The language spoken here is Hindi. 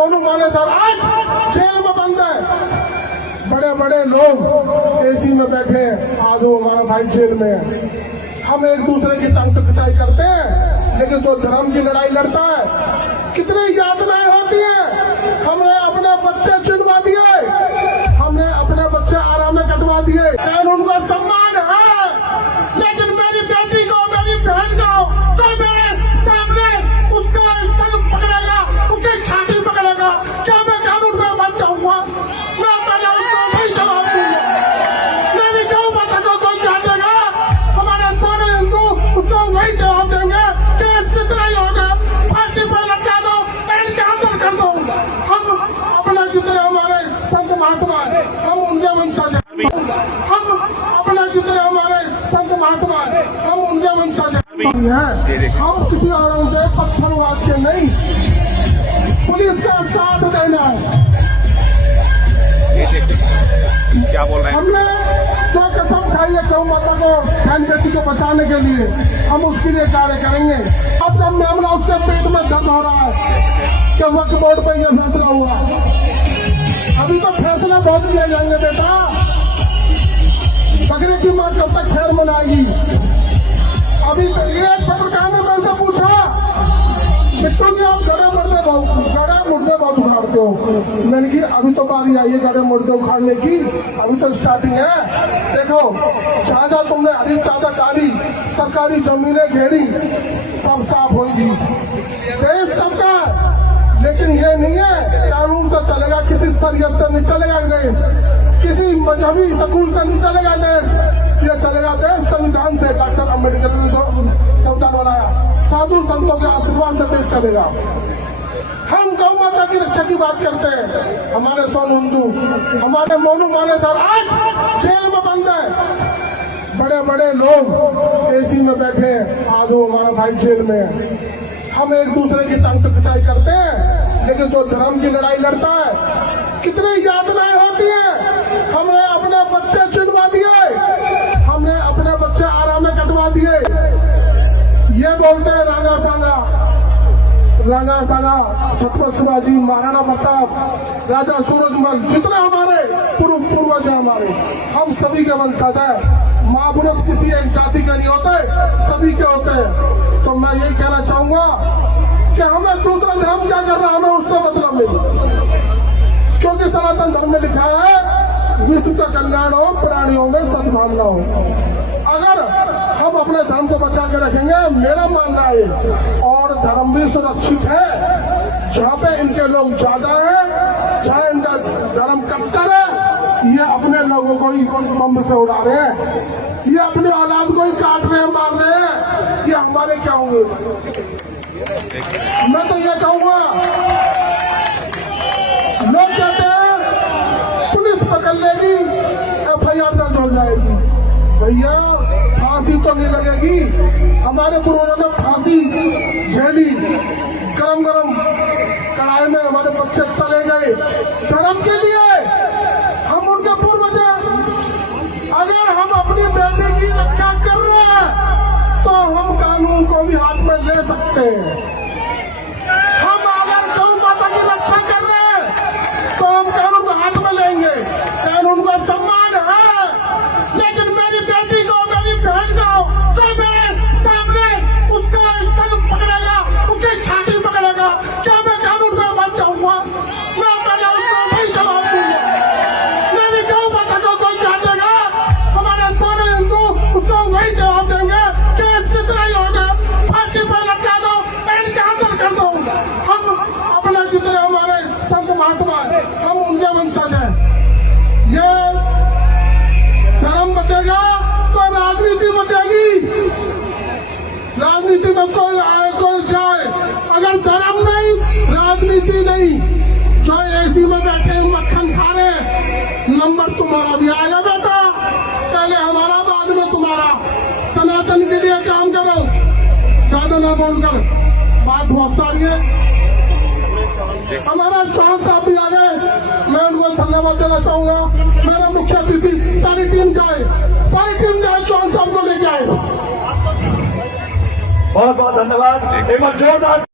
मोनू माने सर आज जेल में बंद है। बड़े बड़े लोग एसी में बैठे हैं, आज वो हमारा भाई जेल में है। हम एक दूसरे की टांग खिंचाई करते हैं, लेकिन जो धर्म की लड़ाई लड़ता है कितनी यातनाएं होती है। हमने अपने बच्चे चुनवा दिए, हमने अपने बच्चे आराम में कटवा दिए। कानून का सम्मान है, लेकिन मेरी बेटी को, मेरी बहन को कोई मेरे सामने उसका स्तन पकड़ेगा, उसकी छाती पकड़ेगा, क्या मैं कानून पे बच जाऊंगा? मैंने उसको नहीं जवाब दूंगा। मेरी गौ माता को कोई काटेगा, हमारे सारे हिंदू उसको वही जवाब देंगे। केस कितना ही होगा, फांसी पर लटका दो, एनकाउंटर कर दो। हम अपने जितने हमारे संत महात्मा है, हम उनके वंशज हैं। हम अपने जितने हमारे संत महात्मा है, हम उनके वंशज हैं। हम किसी औरंगजेब पत्थरबाज के नहीं, पुलिस का साथ देना है। क्या बोल रहे हैं? हमने जो कसम खाई है गौ माता को, बहन बेटी को बचाने के लिए, हम उसके लिए कार्य करेंगे। अब जब मामला उसके पेट में दर्द हो रहा है कि वक्फ बोर्ड पे यह फैसला हुआ, अभी तो फैसला बहुत दिए जाएंगे बेटा। बकरे की माँ कब तक खैर मनाएगी? अभी एक पत्रकार ने मैंने पूछा, बिट्टू जी आप गड़े मुर्दे बहुत उखाड़ते हो। मैंने की अभी तो बारी आई है गड़े मुर्दे उखाड़ने की, अभी तो स्टार्टिंग है। देखो जहाँ तुमने हरी चादर डाली, सरकारी जमीनें घेरी, सब साफ होगी। देश सबका, लेकिन ये नहीं है कानून से चलेगा, किसी शरीयत से नहीं चलेगा देश, किसी मजहबी स्कूल से नहीं चलेगा देश। ये चलेगा देश संविधान से। डॉक्टर अम्बेडकर ने जो संविधान बनाया, साधु संतों के आशीर्वाद से देश चलेगा। हम गौ माता की रक्षा की बात करते हैं। हमारे सोन हिंदू, हमारे मोनू माने सर आज जेल में बंद है। बड़े बड़े लोग एसी में बैठे हैं, आज वो हमारा भाई जेल में है। हम एक दूसरे की टांग खिंचाई करते हैं, लेकिन जो धर्म की लड़ाई लड़ता है कितनी यातनाएं होती है। हमने अपने बच्चे चुनवा दिए, हमने अपने बच्चे आराम में कटवा दिए। ये बोलते हैं रांगा सागा, छत्रपति शिवाजी, महाराणा प्रताप, राजा सूरजमल, जितने हमारे पूर्वज हैं हमारे, हम सभी के वंशज हैं। महापुरुष किसी एक जाति के नहीं होते, सभी के होते हैं। तो मैं यही कहना चाहूंगा कि हमें दूसरा धर्म क्या कर रहा है, हमें उससे मतलब नहीं। क्योंकि सनातन धर्म में लिखा है विश्व का कल्याण हो, प्राणियों में सद्भावना हो। अगर हम अपने धर्म को बचा के रखेंगे, मेरा मानना है, और धर्म भी सुरक्षित है। जहाँ पे इनके लोग ज्यादा हैं, जहाँ इनका धर्म कट्टर है, ये अपने लोगों को ही बम से उड़ा रहे हैं, ये अपनी औलाद को ही काट रहे हैं, मार रहे हैं। ये हमारे क्या होंगे? मैं तो ये कहूंगा, लोग कहते हैं पुलिस पकड़ लेगी, FIR दर्ज हो जाएगी। भैया फांसी तो नहीं लगेगी। हमारे पूर्वजों ने फांसी झेली, गरम गरम कढ़ाई में हमारे बच्चे तले गए धर्म के लिए। हम उनके पूर्वज हैं। अगर हम अपनी बेटी की रक्षा कर रहे हैं, तो हम कानून को भी हाथ में ले सकते हैं। हम अगर गौ माता की रक्षा कर रहे हैं, तो हम कानून को हाथ में लेंगे। कानून का सम्मान है, लेकिन मेरी बेटी को, मेरी बहन को कोई मेरे सामने उसका स्तन पकड़ेगा, उसकी छाती पकड़ेगा, क्या मैं कानून पे बच जाऊंगा? मैंने उसको नहीं जवाब दूंगा। मेरी गौ माता को कोई काटेगा, हमारे सारे हिंदू उसको वही जवाब देंगे। केस कितना ही होगा, फांसी पर लटका दो, एनकाउंटर कर दो। हम अपने जितने हमारे संत महात्मा है, हम उनके वंशज हैं। ये धर्म बचेगा तो राजनीति बचेगी। राजनीति में कोई आए कोई जाए, अगर धर्म नहीं, राजनीति नहीं। जो एसी में बैठे मक्खन खा रहे, नंबर तुम्हारा भी आएगा बेटा, पहले हमारा बाद में तुम्हारा। सनातन के लिए काम करो, ज्यादा ना बोलकर, बात बहुत सारी है। हमारा चौहान साहब भी आ गए, मैं उनको धन्यवाद देना चाहूंगा। मेरा मुख्य अतिथि सारी टीम जाए चौहान साहब को लेके आए। बहुत बहुत धन्यवाद।